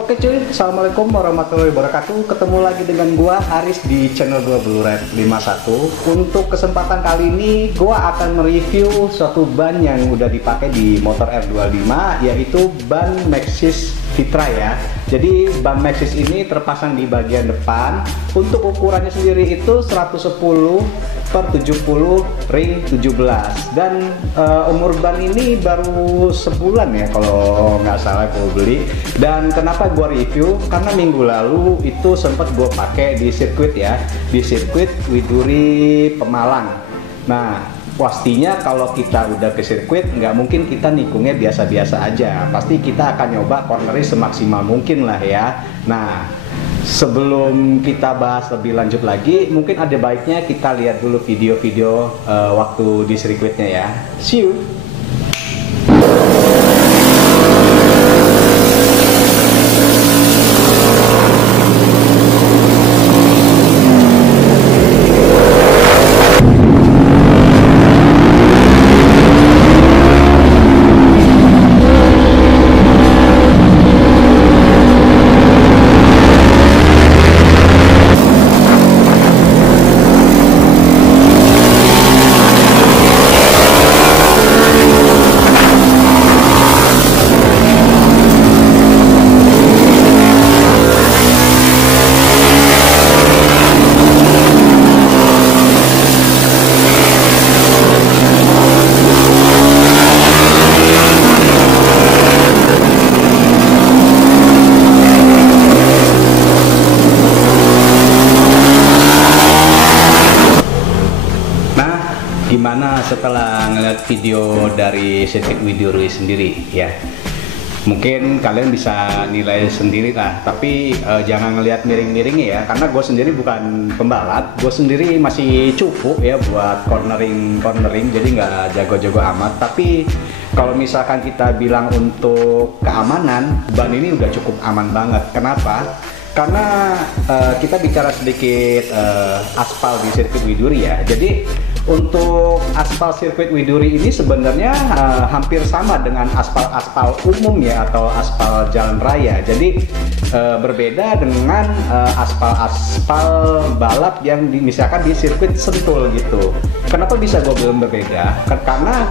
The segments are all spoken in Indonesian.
Oke cuy, assalamualaikum warahmatullahi wabarakatuh. Ketemu lagi dengan gua Haris di channel gua Blue Red 51. Untuk kesempatan kali ini gua akan mereview suatu ban yang udah dipakai di motor R25, yaitu ban Maxxis Fitra ya. Jadi ban Maxxis ini terpasang di bagian depan. Untuk ukurannya sendiri itu 110/70 ring 17, dan umur ban ini baru sebulan ya kalau nggak salah gue beli. Dan kenapa gue review, karena minggu lalu itu sempat gue pakai di sirkuit ya, di sirkuit Widuri Pemalang. Nah pastinya kalau kita udah ke sirkuit nggak mungkin kita nikungnya biasa-biasa aja, pasti kita akan nyoba cornering semaksimal mungkin lah ya. Nah sebelum kita bahas lebih lanjut lagi, mungkin ada baiknya kita lihat dulu video-video waktu di sirkuitnya ya. See you. Gimana setelah ngeliat video dari sirkuit Widuri sendiri ya? Mungkin kalian bisa nilai sendiri lah, tapi jangan ngeliat miring-miringnya ya, karena gue sendiri bukan pembalap, gue sendiri masih cukup ya buat cornering, jadi nggak jago-jago amat. Tapi kalau misalkan kita bilang untuk keamanan, ban ini udah cukup aman banget. Kenapa? Karena kita bicara sedikit aspal di sirkuit Widuri ya. Jadi untuk aspal sirkuit Widuri ini sebenarnya hampir sama dengan aspal umum ya, atau aspal jalan raya. Jadi berbeda dengan aspal balap yang misalkan di sirkuit Sentul gitu. Kenapa bisa gue bilang berbeda? Karena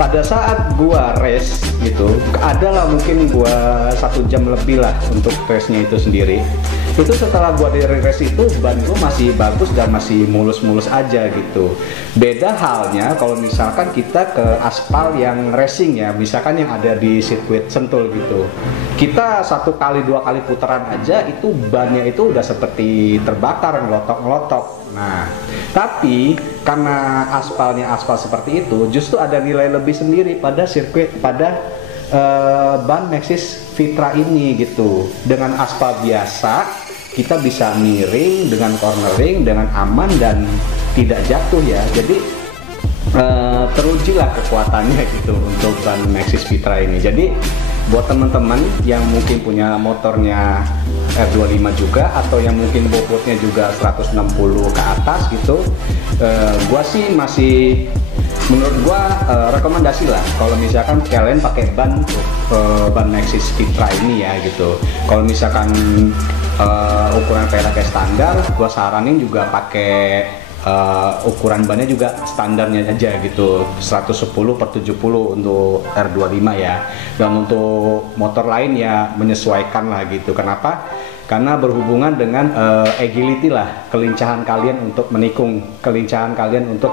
pada saat gua race gitu, adalah mungkin gua 1 jam lebih lah untuk race-nya itu sendiri. Itu setelah gua dari race itu, ban gua masih bagus dan masih mulus-mulus aja gitu. Beda halnya kalau misalkan kita ke aspal yang racing ya, misalkan yang ada di sirkuit Sentul gitu. Kita 1 kali 2 kali putaran aja itu bannya itu udah seperti terbakar, ngelotok-ngelotok. Nah, tapi karena aspalnya aspal seperti itu, justru ada nilai lebih sendiri pada sirkuit, pada ban Maxxis Fitra ini gitu. Dengan aspal biasa kita bisa miring dengan cornering dengan aman dan tidak jatuh ya. Jadi terujilah kekuatannya gitu untuk ban Maxxis Fitra ini. Jadi buat teman-teman yang mungkin punya motornya R25 juga, atau yang mungkin bobotnya juga 160 ke atas gitu, gua sih masih, menurut gua rekomendasi lah kalau misalkan kalian pakai ban Maxxis Fitra ini ya gitu. Kalau misalkan ukuran peleknya standar, gua saranin juga pakai ukuran bannya juga standarnya aja gitu, 110/70 untuk R25 ya. Dan untuk motor lain ya menyesuaikan lah gitu. Kenapa? Karena berhubungan dengan agility lah, kelincahan kalian untuk menikung, kelincahan kalian untuk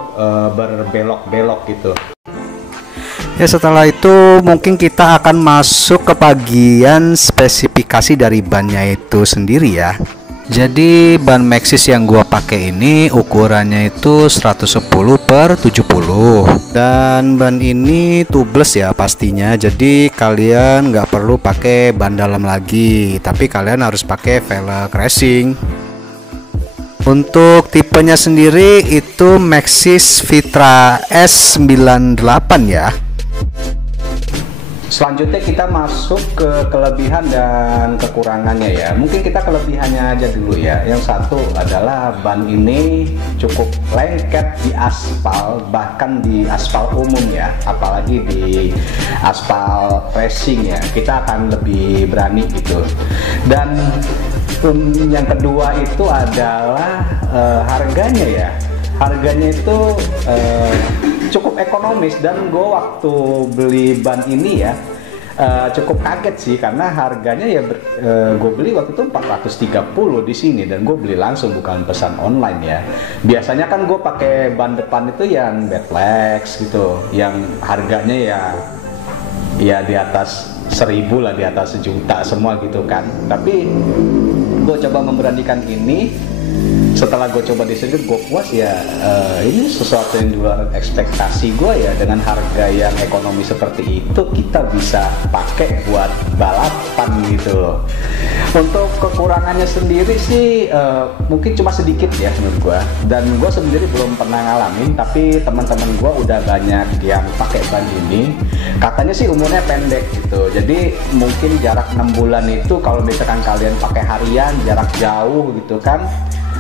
berbelok-belok gitu. Ya, setelah itu mungkin kita akan masuk ke bagian spesifikasi dari bannya itu sendiri ya. Jadi ban Maxxis yang gua pakai ini ukurannya itu 110/70, dan ban ini tubeless ya pastinya. Jadi kalian nggak perlu pakai ban dalam lagi, tapi kalian harus pakai velg racing. Untuk tipenya sendiri itu Maxxis Fitra S98 ya. Selanjutnya kita masuk ke kelebihan dan kekurangannya ya. Mungkin kita kelebihannya aja dulu ya. Yang satu adalah ban ini cukup lengket di aspal, bahkan di aspal umum ya. Apalagi di aspal racing ya, kita akan lebih berani gitu. Dan yang kedua itu adalah harganya ya. Harganya itu cukup ekonomis, dan gue waktu beli ban ini ya cukup kaget sih, karena harganya ya gue beli waktu itu 430 di sini, dan gue beli langsung, bukan pesan online ya. Biasanya kan gue pakai ban depan itu yang Batflex gitu, yang harganya ya di atas 1000 lah, di atas 1 juta semua gitu kan. Tapi gue coba memberanikan ini. Setelah gue coba di sini, gue puas ya. Ini sesuatu yang di luar ekspektasi gue ya. Dengan harga yang ekonomi seperti itu, kita bisa pakai buat balapan gitu loh. Untuk kekurangannya sendiri sih mungkin cuma sedikit ya menurut gue. Dan gue sendiri belum pernah ngalamin, tapi teman-teman gue udah banyak yang pakai ban ini. Katanya sih umurnya pendek gitu. Jadi mungkin jarak 6 bulan itu, kalau misalkan kalian pakai harian, jarak jauh gitu kan,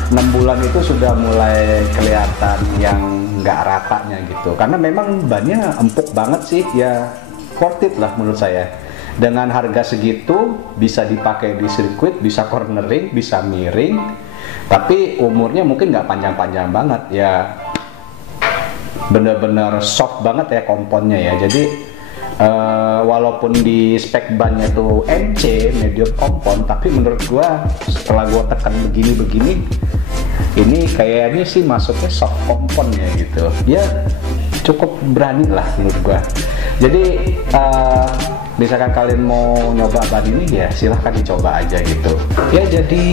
6 bulan itu sudah mulai kelihatan yang nggak ratanya gitu. Karena memang bannya empuk banget sih ya, worth it lah menurut saya. Dengan harga segitu bisa dipakai di sirkuit, bisa cornering, bisa miring, tapi umurnya mungkin nggak panjang-panjang banget ya. Bener-bener soft banget ya komponnya ya. Jadi walaupun di spek bannya tuh MC, medium kompon, tapi menurut gua setelah gua tekan begini-begini, ini kayaknya sih masuknya soft kompon ya gitu ya. Cukup berani lah menurut gua. Jadi misalkan kalian mau nyoba ban ini ya silahkan dicoba aja gitu ya. Jadi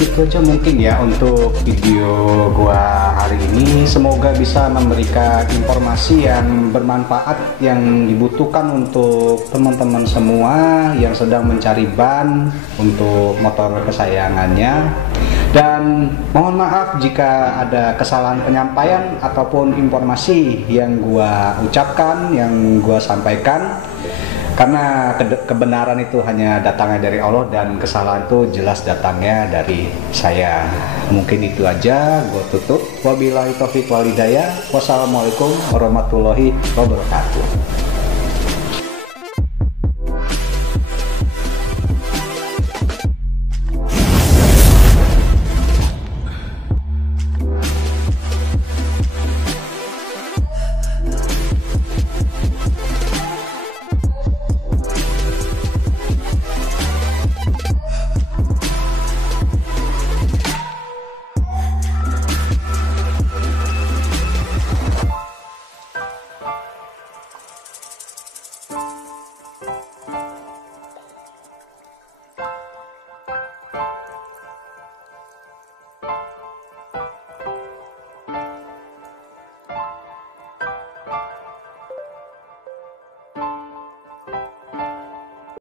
itu aja mungkin ya untuk video gua hari ini. Semoga bisa memberikan informasi yang bermanfaat, yang dibutuhkan untuk teman-teman semua yang sedang mencari ban untuk motor kesayangannya. Dan mohon maaf jika ada kesalahan penyampaian ataupun informasi yang gua ucapkan, yang gua sampaikan, karena kebenaran itu hanya datangnya dari Allah, dan kesalahan itu jelas datangnya dari saya. Mungkin itu aja, gue tutup. Wabillahi taufiq wal hidayah. Wassalamualaikum warahmatullahi wabarakatuh.